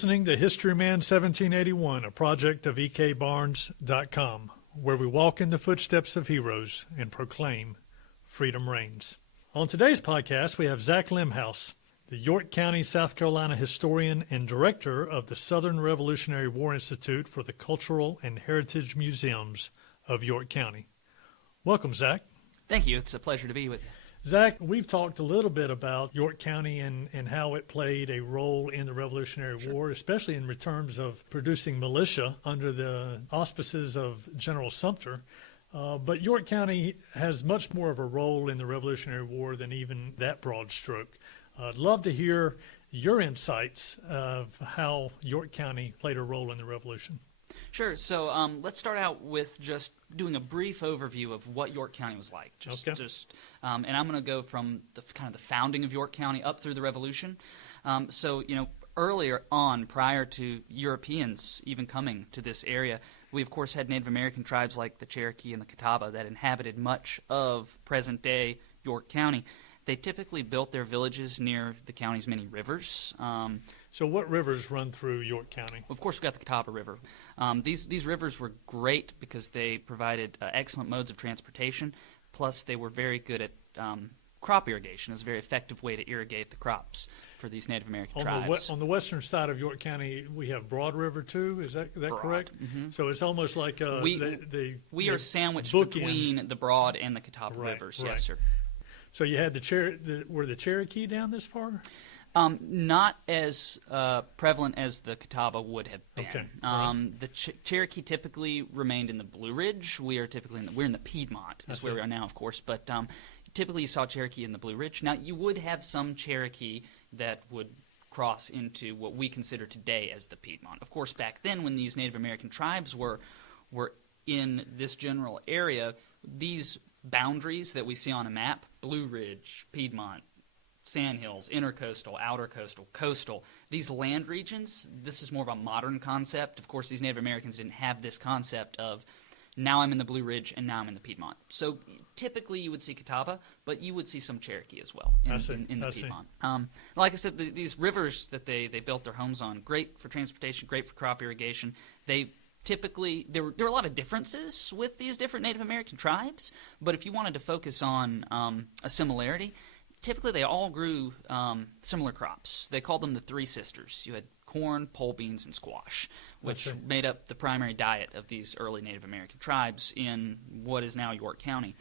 listening to Historyman 1781, a project of ekbarnes.com, where we walk in the footsteps of heroes and proclaim freedom reigns. On today's podcast, we have Zach Lemhouse, the York County, South Carolina historian and director of the Southern Revolutionary War Institute for the Cultural and Heritage Museums of York County. Welcome, Zach. Thank you. It's a pleasure to be with you. Zach, we've talked a little bit about York County and how it played a role in the Revolutionary War, especially in terms of producing militia under the auspices of General Sumter. But York County has much more of a role in the Revolutionary War than even that broad stroke. I'd love to hear your insights of how York County played a role in the Revolution. Sure. So let's start out with just doing a brief overview of what York County was like. And I'm going to go from the kind of the founding of York County up through the Revolution. Earlier on, prior to Europeans even coming to this area, we of course had Native American tribes like the Cherokee and the Catawba that inhabited much of present-day York County. They typically built their villages near the county's many rivers. So what rivers run through York County? Of course, we've got the Catawba River. These rivers were great because they provided excellent modes of transportation, plus they were very good at crop irrigation. It was a very effective way to irrigate the crops for these Native American tribes. On the western side of York County, we have Broad River, too. Is that correct? Mm-hmm. So it's almost like we are sandwiched between the Broad and the Catawba rivers. Right. Yes, sir. So you had were the Cherokee down this far? Not as prevalent as the Catawba would have been. Okay. Right. The Cherokee typically remained in the Blue Ridge. We are typically we're in the Piedmont, is where we are now, of course. But typically you saw Cherokee in the Blue Ridge. Now you would have some Cherokee that would cross into what we consider today as the Piedmont. Of course, back then when these Native American tribes were in this general area, these boundaries that we see on a map, Blue Ridge, Piedmont, Sandhills, intercoastal, outer coastal, coastal, these land regions, this is more of a modern concept. Of course, these Native Americans didn't have this concept of now I'm in the Blue Ridge and now I'm in the Piedmont. So typically you would see Catawba, but you would see some Cherokee as well in the Piedmont. Like I said, these rivers that they built their homes on, great for transportation, great for crop irrigation. Typically, there were a lot of differences with these different Native American tribes, but if you wanted to focus on a similarity, typically they all grew similar crops. They called them the Three Sisters. You had corn, pole beans, and squash, which made up the primary diet of these early Native American tribes in what is now York County.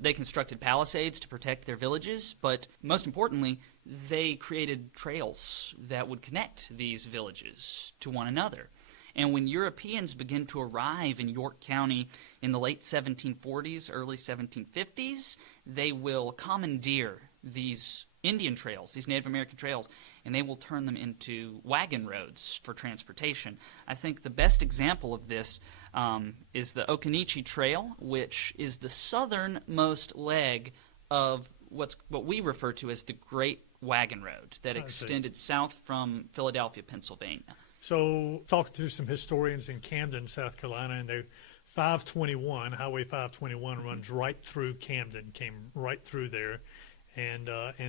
They constructed palisades to protect their villages, but most importantly, they created trails that would connect these villages to one another. And when Europeans begin to arrive in York County in the late 1740s, early 1750s, they will commandeer these Indian trails, these Native American trails, and they will turn them into wagon roads for transportation. I think the best example of this is the Occoneechee Trail, which is the southernmost leg of what we refer to as the Great Wagon Road that extended south from Philadelphia, Pennsylvania. So talked to some historians in Camden, South Carolina, and Highway 521 runs right through Camden, came right through there, and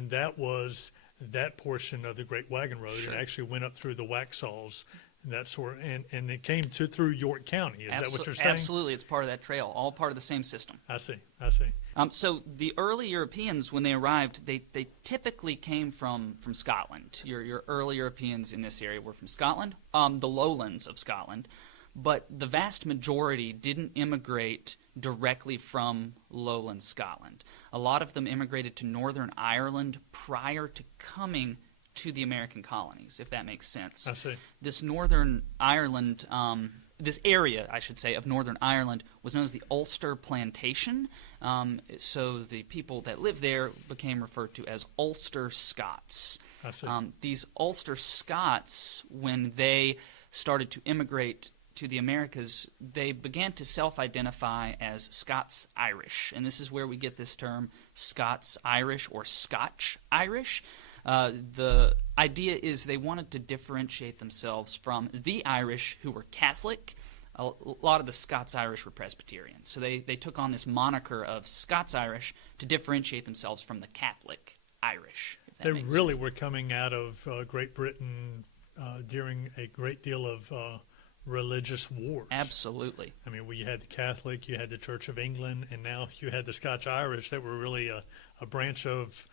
that was that portion of the Great Wagon Road. Sure. It actually went up through the Waxhaws and that sort, and it came through York County. Is that what you're saying? Absolutely, it's part of that trail, all part of the same system. I see. So the early Europeans, when they arrived, they typically came from Scotland. Your early Europeans in this area were from Scotland, the lowlands of Scotland, but the vast majority didn't immigrate directly from lowland Scotland. A lot of them immigrated to Northern Ireland prior to coming to the American colonies, if that makes sense. I see. This Northern Ireland, this area, I should say, of Northern Ireland was known as the Ulster Plantation. So the people that lived there became referred to as Ulster Scots. I see. These Ulster Scots, when they started to immigrate to the Americas, they began to self-identify as Scots-Irish. And this is where we get this term Scots-Irish or Scotch-Irish. The idea is they wanted to differentiate themselves from the Irish who were Catholic. A lot of the Scots-Irish were Presbyterian. So they took on this moniker of Scots-Irish to differentiate themselves from the Catholic Irish. They really were coming out of Great Britain during a great deal of religious wars. Absolutely. I mean, you had the Catholic, you had the Church of England, and now you had the Scotch-Irish that were really a branch of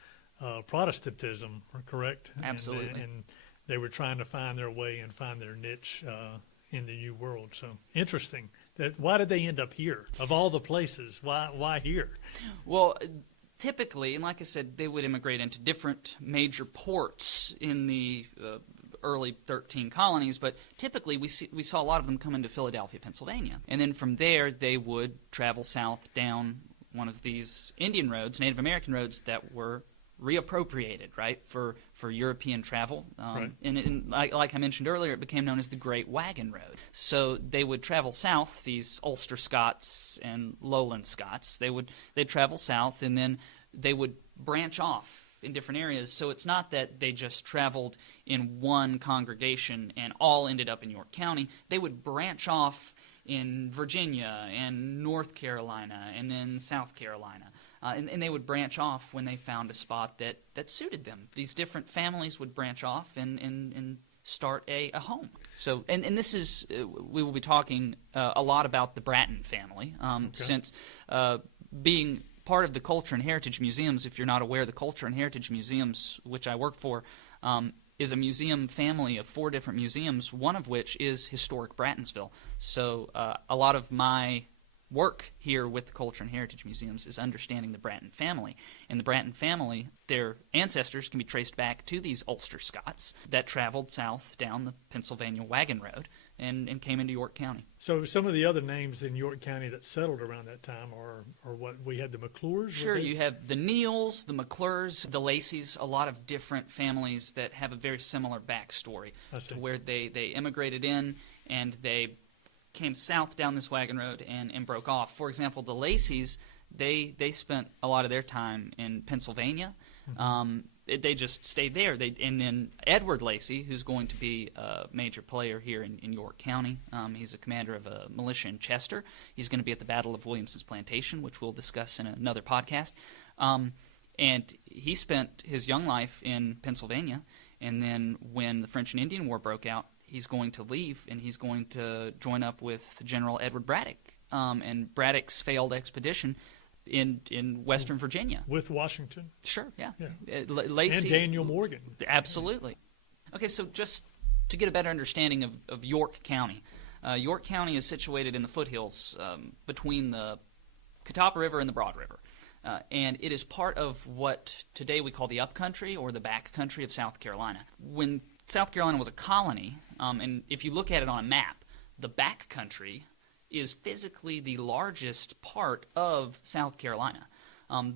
Protestantism, correct? Absolutely. And they were trying to find their way and find their niche in the New World. So interesting. Why did they end up here? Of all the places, why here? Well, typically, and like I said, they would immigrate into different major ports in the early 13 colonies, but typically we saw a lot of them come into Philadelphia, Pennsylvania. And then from there, they would travel south down one of these Indian roads, Native American roads that were reappropriated, right, for European travel. Right. And like I mentioned earlier, it became known as the Great Wagon Road. So they would travel south, these Ulster Scots and Lowland Scots. They'd travel south, and then they would branch off in different areas. So it's not that they just traveled in one congregation and all ended up in York County. They would branch off in Virginia and North Carolina and then South Carolina. And they would branch off when they found a spot that suited them. These different families would branch off and start a home. So, and this is, we will be talking a lot about the Bratton family, since being part of the Culture and Heritage Museums, if you're not aware, the Culture and Heritage Museums, which I work for, is a museum family of 4 different museums, one of which is historic Brattonsville. So a lot of my work here with the Culture and Heritage Museums is understanding the Bratton family. And the Bratton family, their ancestors can be traced back to these Ulster Scots that traveled south down the Pennsylvania Wagon Road and came into York County. So some of the other names in York County that settled around that time are what? We had the McClures? Sure, you have the Neals, the McClures, the Lacys, a lot of different families that have a very similar backstory to where they immigrated in and they came south down this wagon road and broke off. For example, the Lacys, they spent a lot of their time in Pennsylvania. Mm-hmm. They just stayed there. And then Edward Lacey, who's going to be a major player here in York County, he's a commander of a militia in Chester. He's going to be at the Battle of Williamson's Plantation, which we'll discuss in another podcast. And he spent his young life in Pennsylvania, and then when the French and Indian War broke out, he's going to leave, and he's going to join up with General Edward Braddock and Braddock's failed expedition in Western Virginia. With Washington. Sure, yeah. Lacey, and Daniel Morgan. Absolutely. Okay, so just to get a better understanding of York County. York County is situated in the foothills between the Catawba River and the Broad River. And it is part of what today we call the upcountry or the back country of South Carolina. When South Carolina was a colony, and if you look at it on a map, the back country is physically the largest part of South Carolina.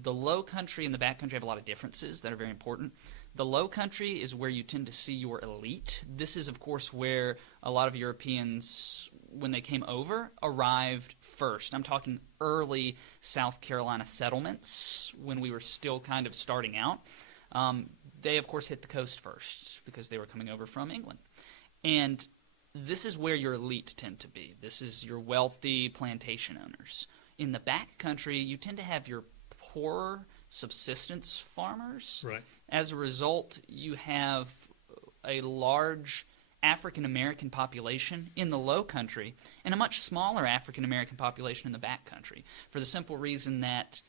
The low country and the back country have a lot of differences that are very important. The low country is where you tend to see your elite. This is, of course, where a lot of Europeans, when they came over, arrived first. I'm talking early South Carolina settlements when we were still kind of starting out. They, of course, hit the coast first because they were coming over from England. And this is where your elite tend to be. This is your wealthy plantation owners. In the back country, you tend to have your poorer subsistence farmers. Right. As a result, you have a large African-American population in the low country and a much smaller African-American population in the back country for the simple reason that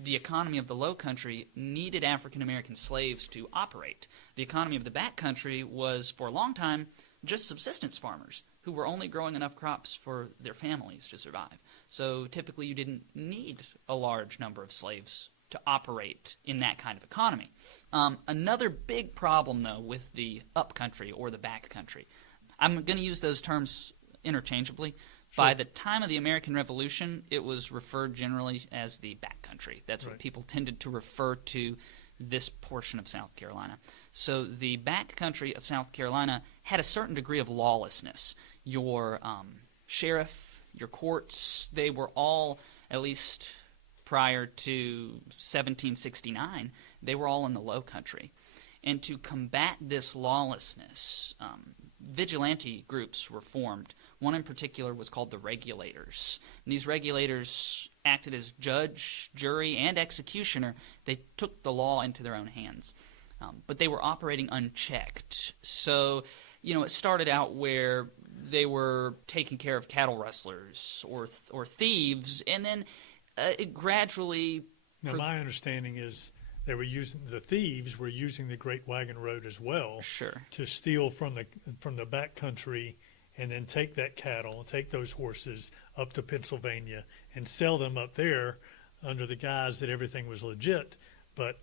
the economy of the low country needed African-American slaves to operate. The economy of the back country was, for a long time, just subsistence farmers who were only growing enough crops for their families to survive. So typically you didn't need a large number of slaves to operate in that kind of economy. Another big problem, though, with the upcountry or the back country, I'm going to use those terms interchangeably. Sure. By the time of the American Revolution, it was referred generally as the back country. That's what people tended to refer to this portion of South Carolina. So the back country of South Carolina had a certain degree of lawlessness. Your sheriff, your courts, they were all, at least prior to 1769, they were all in the low country. And to combat this lawlessness, vigilante groups were formed. One in particular was called the Regulators. And these Regulators acted as judge, jury, and executioner. They took the law into their own hands. But they were operating unchecked. So, it started out where they were taking care of cattle rustlers or thieves, and then it gradually. Now, my understanding is the thieves were using the Great Wagon Road as well, Sure. to steal from the back country, and then take that cattle, take those horses up to Pennsylvania and sell them up there under the guise that everything was legit, but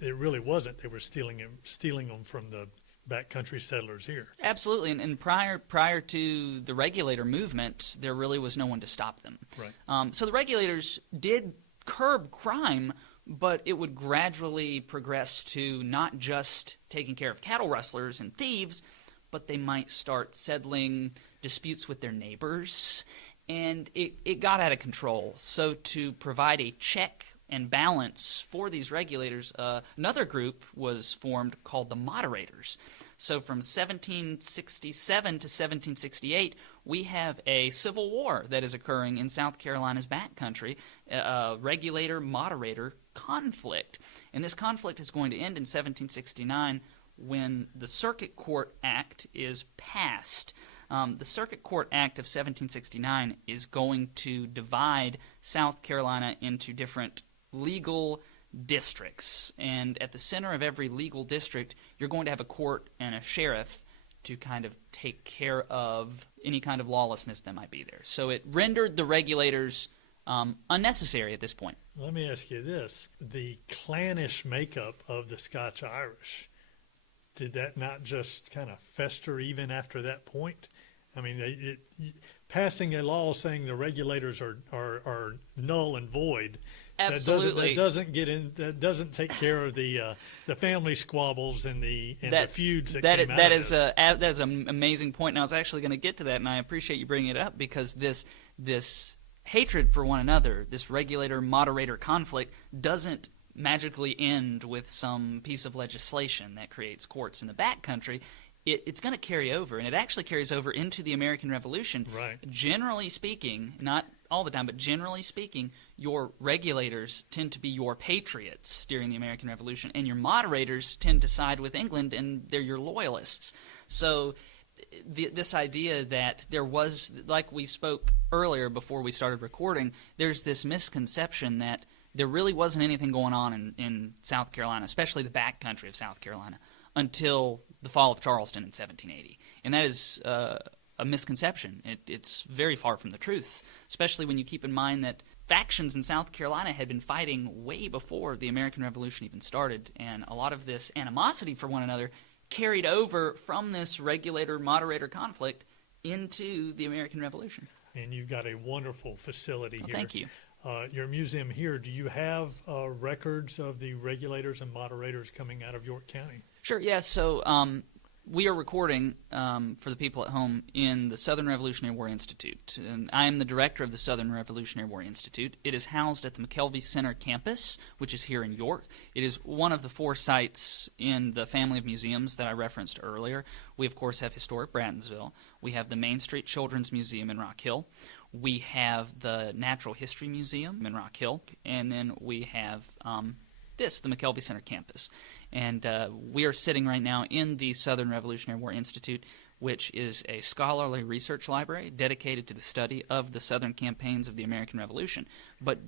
it really wasn't. They were stealing them from the backcountry settlers here. Absolutely, and prior to the regulator movement, there really was no one to stop them. Right. So the regulators did curb crime, but it would gradually progress to not just taking care of cattle rustlers and thieves, but they might start settling disputes with their neighbors, and it got out of control. So to provide a check and balance for these regulators, another group was formed called the Moderators. So from 1767 to 1768, we have a civil war that is occurring in South Carolina's backcountry, a regulator-moderator conflict. And this conflict is going to end in 1769 when the Circuit Court Act is passed. The Circuit Court Act of 1769 is going to divide South Carolina into different legal districts, and at the center of every legal district, you're going to have a court and a sheriff to kind of take care of any kind of lawlessness that might be there. So it rendered the regulators unnecessary at this point. Let me ask you this. The clannish makeup of the Scotch-Irish, did that not just kind of fester even after that point? I mean, passing a law saying the regulators are null and void. Absolutely. That doesn't take care of the family squabbles and the feuds that came out that of is this. that is an amazing point, and I was actually going to get to that, and I appreciate you bringing it up, because this hatred for one another, this regulator-moderator conflict, doesn't magically end with some piece of legislation that creates courts in the backcountry. It's going to carry over, and it actually carries over into the American Revolution. Right. Generally speaking, not all the time, but generally speaking, your regulators tend to be your patriots during the American Revolution, and your moderators tend to side with England, and they're your loyalists. So this idea that there was, like we spoke earlier before we started recording, there's this misconception that there really wasn't anything going on in South Carolina, especially the backcountry of South Carolina, until the fall of Charleston in 1780. And that is a misconception. It's very far from the truth, especially when you keep in mind that factions in South Carolina had been fighting way before the American Revolution even started, and a lot of this animosity for one another carried over from this regulator-moderator conflict into the American Revolution. And you've got a wonderful facility here. Thank you. Your museum here, do you have records of the regulators and moderators coming out of York County? Sure, yes. So we are recording, for the people at home, in the Southern Revolutionary War Institute. And I am the director of the Southern Revolutionary War Institute. It is housed at the McKelvey Center campus, which is here in York. It is one of the 4 sites in the family of museums that I referenced earlier. We, of course, have Historic Brattonsville. We have the Main Street Children's Museum in Rock Hill. We have the Natural History Museum in Rock Hill. And then we have the McKelvey Center campus. And we are sitting right now in the Southern Revolutionary War Institute, which is a scholarly research library dedicated to the study of the Southern campaigns of the American Revolution. But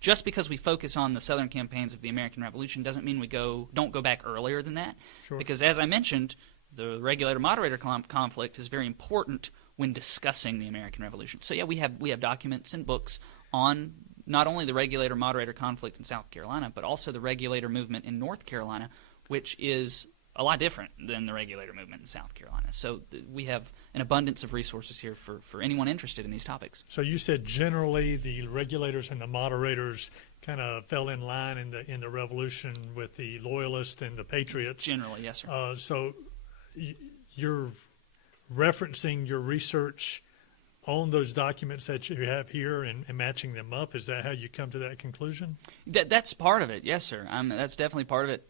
just because we focus on the Southern campaigns of the American Revolution doesn't mean we don't go back earlier than that. Sure. Because, as I mentioned, the regulator-moderator conflict is very important when discussing the American Revolution. So, yeah, we have documents and books on not only the regulator-moderator conflict in South Carolina, but also the regulator movement in North Carolina, which is a lot different than the regulator movement in South Carolina. So we have an abundance of resources here for anyone interested in these topics. So you said generally the regulators and the moderators kind of fell in line in the Revolution with the Loyalists and the Patriots. Generally, yes, sir. So you're referencing your research on those documents that you have here and matching them up. Is that how you come to that conclusion? That's part of it, yes, sir. That's definitely part of it.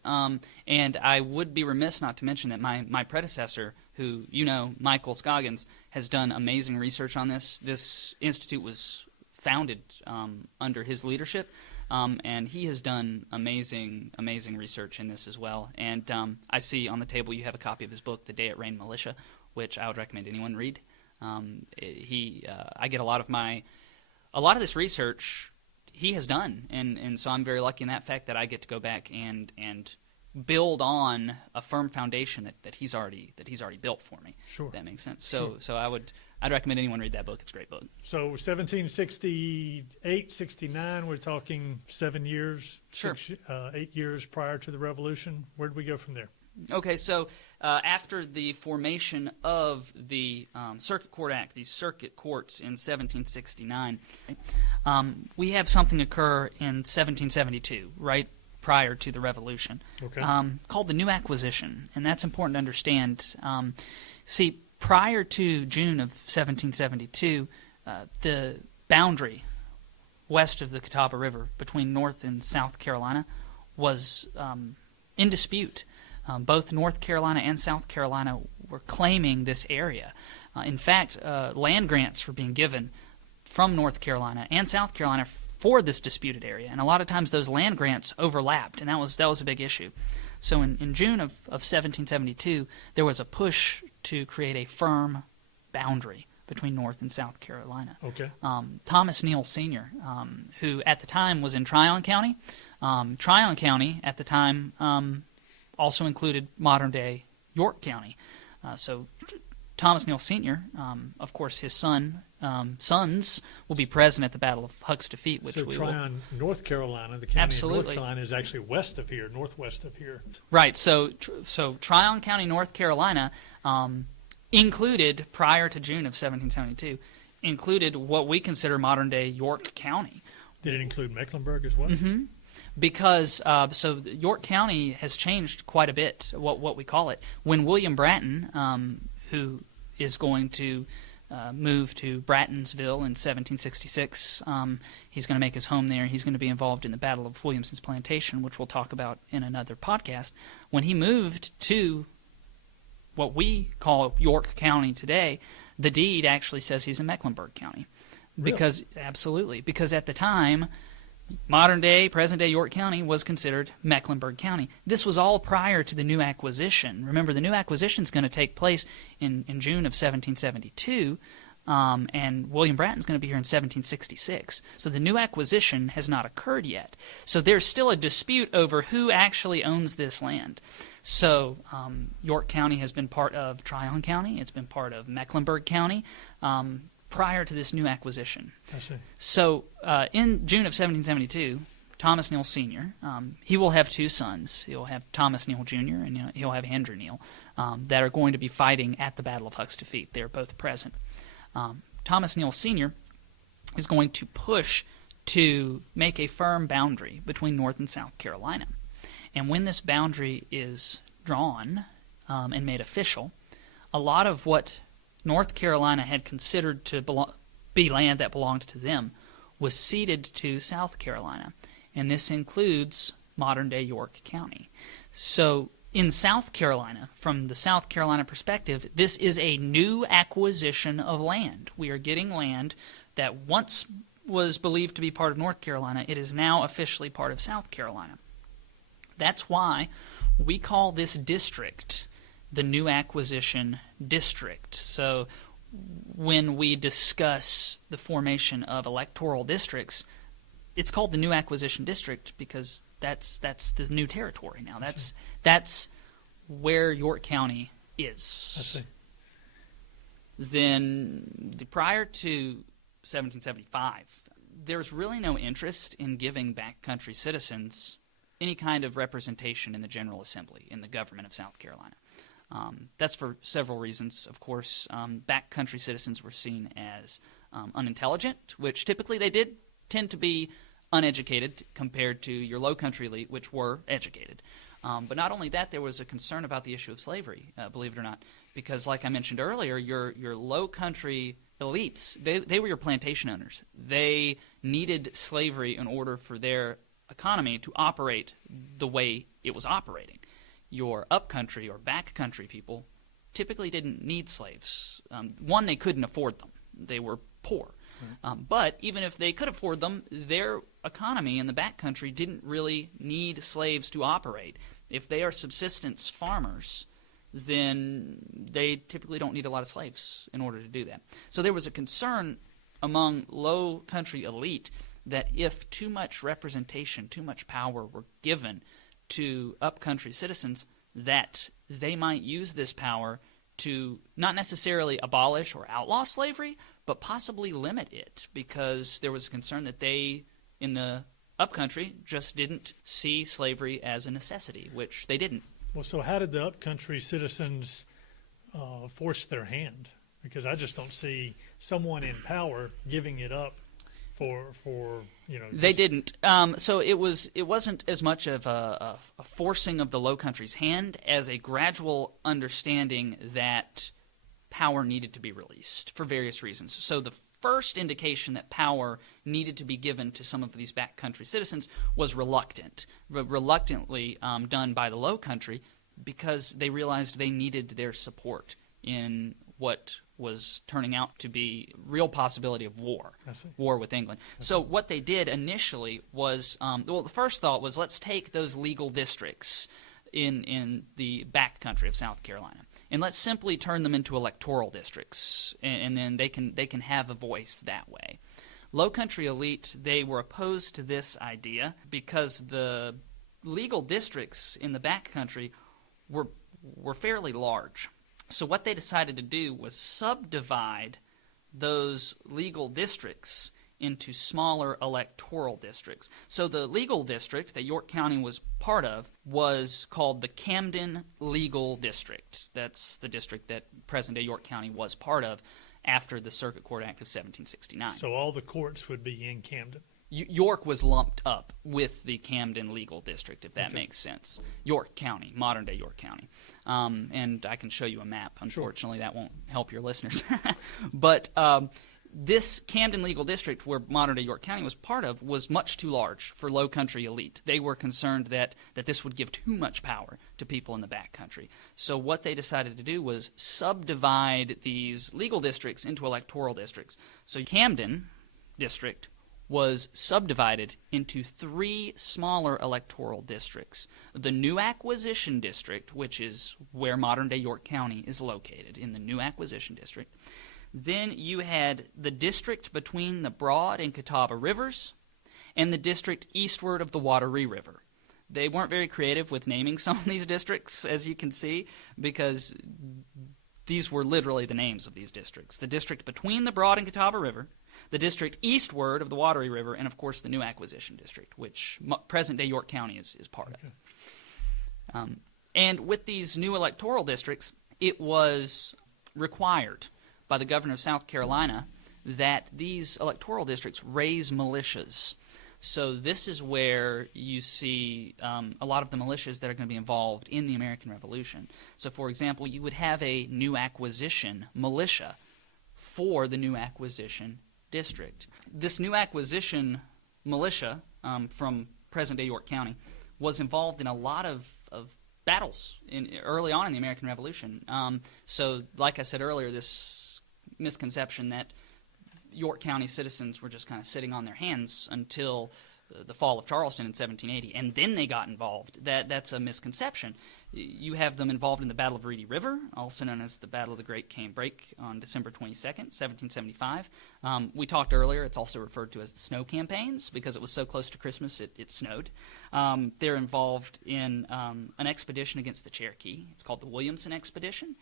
And I would be remiss not to mention that my predecessor, who Michael Scoggins, has done amazing research on this. This institute was founded under his leadership, and he has done amazing research in this as well. And I see on the table you have a copy of his book, The Day It Rained Militia, which I would recommend anyone read. I get a lot of this research he has done, and so I'm very lucky in that fact that I get to go back and build on a firm foundation that he's already built for me. Sure. If that makes sense. So I'd recommend anyone read that book. It's a great book. So 1768, 69, we're talking 7 years, Sure. 8 years prior to the Revolution. Where did we go from there? Okay, so after the formation of the Circuit Court Act, these circuit courts in 1769, we have something occur in 1772, right prior to the Revolution, Okay. called the New Acquisition, and that's important to understand. See, prior to June of 1772, the boundary west of the Catawba River between North and South Carolina was in dispute. Both North Carolina and South Carolina were claiming this area. In fact, land grants were being given from North Carolina and South Carolina for this disputed area, and a lot of times those land grants overlapped, and that was a big issue. So in June of 1772, there was a push to create a firm boundary between North and South Carolina. Okay. Thomas Neal Sr., who at the time was in Tryon County. Tryon County at the time also included modern-day York County. So Thomas Neal Sr., of course, his sons will be present at the Battle of Huck's Defeat, which So we Tryon, North Carolina, the county Absolutely. of North Carolina is actually west of here, northwest of here. Right. So Tryon County, North Carolina, included prior to June of 1772, included what we consider modern-day York County. Did it include Mecklenburg as well? Mm-hmm. Because York County has changed quite a bit, what we call it. When William Bratton, who is going to move to Brattonsville in 1766, he's going to make his home there. He's going to be involved in the Battle of Williamson's Plantation, which we'll talk about in another podcast. When he moved to what we call York County today, the deed actually says he's in Mecklenburg County. Really? Absolutely. Because at the time, modern-day, present-day York County was considered Mecklenburg County. This was all prior to the new acquisition. Remember, the new acquisition is going to take place in June of 1772, and William Bratton's going to be here in 1766. So the new acquisition has not occurred yet. So there's still a dispute over who actually owns this land. So York County has been part of Tryon County. It's been part of Mecklenburg County. Prior to this new acquisition. I see. So in June of 1772, Thomas Neal Sr., he will have two sons. He'll have Thomas Neal Jr. and he'll have Andrew Neal that are going to be fighting at the Battle of Huck's Defeat. They're both present. Thomas Neal Sr. is going to push to make a firm boundary between North and South Carolina. And when this boundary is drawn and made official, a lot of what North Carolina had considered to be land that belonged to them was ceded to South Carolina, and this includes modern-day York County. So in South Carolina, from the South Carolina perspective, this is a new acquisition of land. We are getting land that once was believed to be part of North Carolina. It is now officially part of South Carolina. That's why we call this district the New Acquisition District. So when we discuss the formation of electoral districts, it's called the New Acquisition District because that's the new territory now. That's where York County is. I see. Then prior to 1775, there's really no interest in giving backcountry citizens any kind of representation in the General Assembly, in the government of South Carolina. That's for several reasons, of course. Backcountry citizens were seen as unintelligent, which typically they did tend to be uneducated compared to your low country elite, which were educated. But not only that, there was a concern about the issue of slavery, believe it or not, because like I mentioned earlier, your low country elites, they were your plantation owners. They needed slavery in order for their economy to operate the way it was operating. Your upcountry or backcountry people typically didn't need slaves. One, they couldn't afford them. They were poor. But even if they could afford them, their economy in the backcountry didn't really need slaves to operate. If they are subsistence farmers, then they typically don't need a lot of slaves in order to do that. So there was a concern among low country elite that if too much representation, too much power were given to upcountry citizens, that they might use this power to not necessarily abolish or outlaw slavery, but possibly limit it, because there was a concern that they, in the upcountry, just didn't see slavery as a necessity, which they didn't. Well, so how did the upcountry citizens force their hand? Because I just don't see someone in power giving it up for They didn't. So it wasn't as much of a forcing of the Low Country's hand as a gradual understanding that power needed to be released for various reasons. So the first indication that power needed to be given to some of these backcountry citizens was reluctantly done by the Low Country, because they realized they needed their support in what was turning out to be real possibility of war with England. So what they did initially was, the first thought was, let's take those legal districts in the back country of South Carolina, and let's simply turn them into electoral districts, and then they can have a voice that way. Low country elite, they were opposed to this idea because the legal districts in the back country were fairly large. So what they decided to do was subdivide those legal districts into smaller electoral districts. So the legal district that York County was part of was called the Camden Legal District. That's the district that present-day York County was part of after the Circuit Court Act of 1769. So all the courts would be in Camden. York was lumped up with the Camden Legal District, if that makes sense. York County, modern-day York County. And I can show you a map. Unfortunately, that won't help your listeners. But this Camden Legal District, where modern-day York County was part of, was much too large for low country elite. They were concerned that this would give too much power to people in the back country. So what they decided to do was subdivide these legal districts into electoral districts. So Camden District was subdivided into 3 smaller electoral districts. The New Acquisition District, which is where modern-day York County is located, in the New Acquisition District. Then you had the district between the Broad and Catawba Rivers, and the district eastward of the Wateree River. They weren't very creative with naming some of these districts, as you can see, because these were literally the names of these districts. The district between the Broad and Catawba River, the district eastward of the Wateree River, and, of course, the New Acquisition District, which present-day York County is part of. And with these new electoral districts, it was required by the governor of South Carolina that these electoral districts raise militias. So this is where you see a lot of the militias that are going to be involved in the American Revolution. So, for example, you would have a New Acquisition militia for the New Acquisition District. This New Acquisition militia from present-day York County was involved in a lot of battles early on in the American Revolution. So, like I said earlier, this misconception that York County citizens were just kind of sitting on their hands until the fall of Charleston in 1780, and then they got involved. That's a misconception. You have them involved in the Battle of Reedy River, also known as the Battle of the Great Cane Brake, on December 22nd, 1775. We talked earlier, it's also referred to as the snow campaigns because it was so close to Christmas it snowed. They're involved in an expedition against the Cherokee. It's called the Williamson Expedition.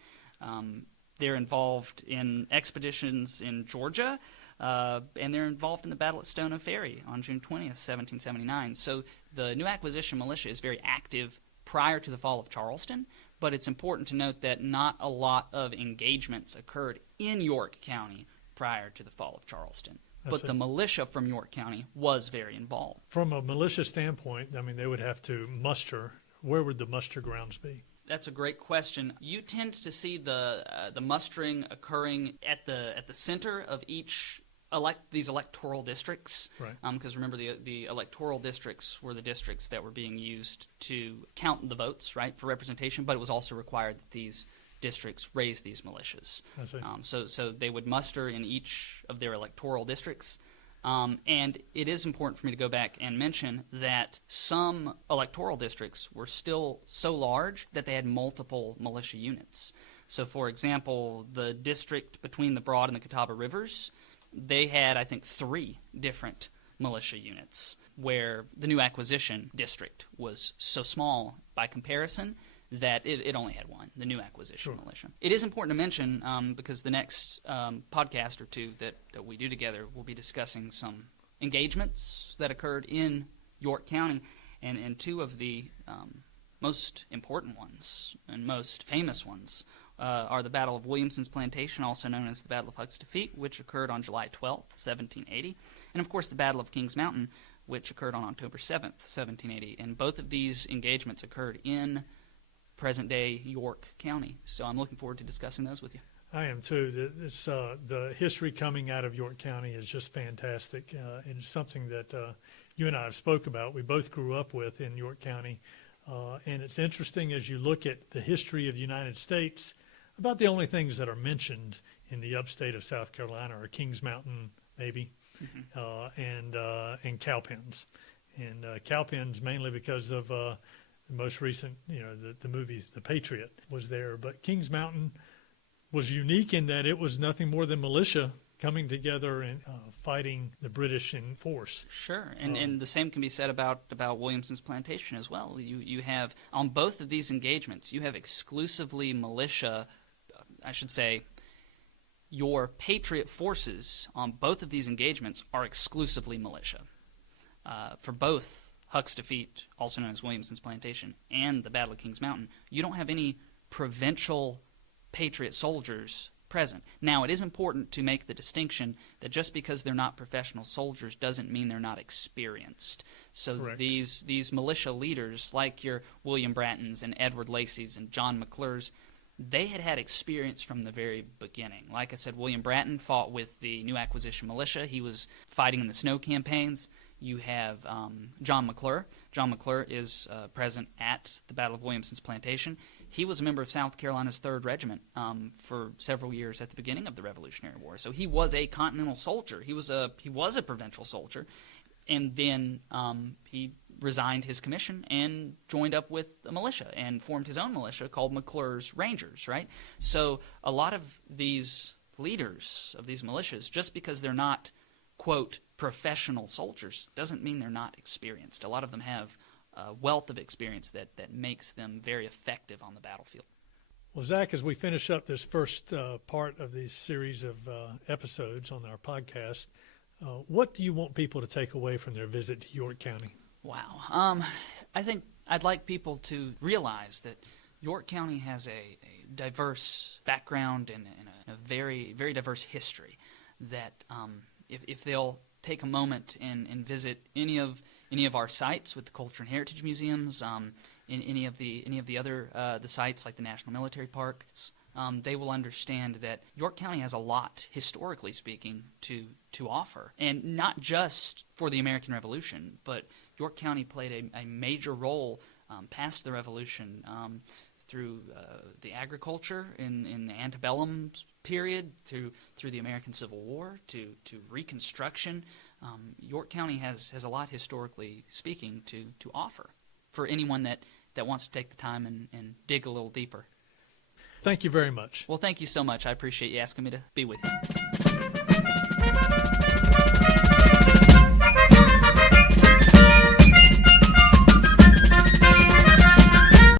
They're involved in expeditions in Georgia, and they're involved in the Battle at Stono Ferry on June 20th, 1779. So the New Acquisition Militia is very active prior to the fall of Charleston, but it's important to note that not a lot of engagements occurred in York County prior to the fall of Charleston. But the militia from York County was very involved. From a militia standpoint, I mean, they would have to muster. Where would the muster grounds be? That's a great question. You tend to see the mustering occurring at the center of each these electoral districts, right? Because remember, the electoral districts were the districts that were being used to count the votes, right, for representation. But it was also required that these districts raise these militias. I see. So they would muster in each of their electoral districts. And it is important for me to go back and mention that some electoral districts were still so large that they had multiple militia units. So, for example, the district between the Broad and the Catawba Rivers, they had, I think, 3 different militia units, where the new acquisition district was so small by comparison that it only had one, the new acquisition militia. It is important to mention, because the next podcast or two that we do together, we'll be discussing some engagements that occurred in York County, and 2 of the most important ones and most famous ones are the Battle of Williamson's Plantation, also known as the Battle of Huck's Defeat, which occurred on July 12th, 1780, and of course the Battle of Kings Mountain, which occurred on October 7th, 1780. And both of these engagements occurred in present-day York County. So I'm looking forward to discussing those with you. I am too. The history coming out of York County is just fantastic, and it's something that you and I have spoke about. We both grew up with in York County, and it's interesting as you look at the history of the United States. About the only things that are mentioned in the upstate of South Carolina are Kings Mountain, maybe, and cowpens, and cowpens mainly because of the most recent, the movie The Patriot was there. But Kings Mountain was unique in that it was nothing more than militia coming together and fighting the British in force. Sure, and the same can be said about Williamson's Plantation as well. You have, on both of these engagements, you have exclusively militia, I should say, your Patriot forces on both of these engagements are exclusively militia. For both Huck's Defeat, also known as Williamson's Plantation, and the Battle of Kings Mountain, you don't have any provincial Patriot soldiers present. Now, it is important to make the distinction that just because they're not professional soldiers doesn't mean they're not experienced. So Correct. these militia leaders, like your William Brattons and Edward Lacey's and John McClure's, they had experience from the very beginning. Like I said, William Bratton fought with the new acquisition militia. He was fighting in the snow campaigns. You have John McClure. John McClure is present at the Battle of Williamson's Plantation. He was a member of South Carolina's 3rd Regiment for several years at the beginning of the Revolutionary War. So he was a Continental soldier. He was a provincial soldier, and then he resigned his commission and joined up with a militia and formed his own militia called McClure's Rangers. Right. So a lot of these leaders of these militias, just because they're not, quote, professional soldiers, doesn't mean they're not experienced. A lot of them have a wealth of experience that makes them very effective on the battlefield. Well, Zach, as we finish up this first part of this series of episodes on our podcast, what do you want people to take away from their visit to York County? Wow. I think I'd like people to realize that York County has a diverse background and a very, very diverse history, that if they'll take a moment and visit any of our sites with the Culture and Heritage Museums, in any of the other the sites like the National Military Parks, they will understand that York County has a lot, historically speaking, to offer, and not just for the American Revolution, but York County played a major role past the Revolution through the agriculture in the antebellum period, through the American Civil War, to Reconstruction. York County has a lot, historically speaking, to offer for anyone that wants to take the time and dig a little deeper. Thank you very much. Well, thank you so much. I appreciate you asking me to be with you.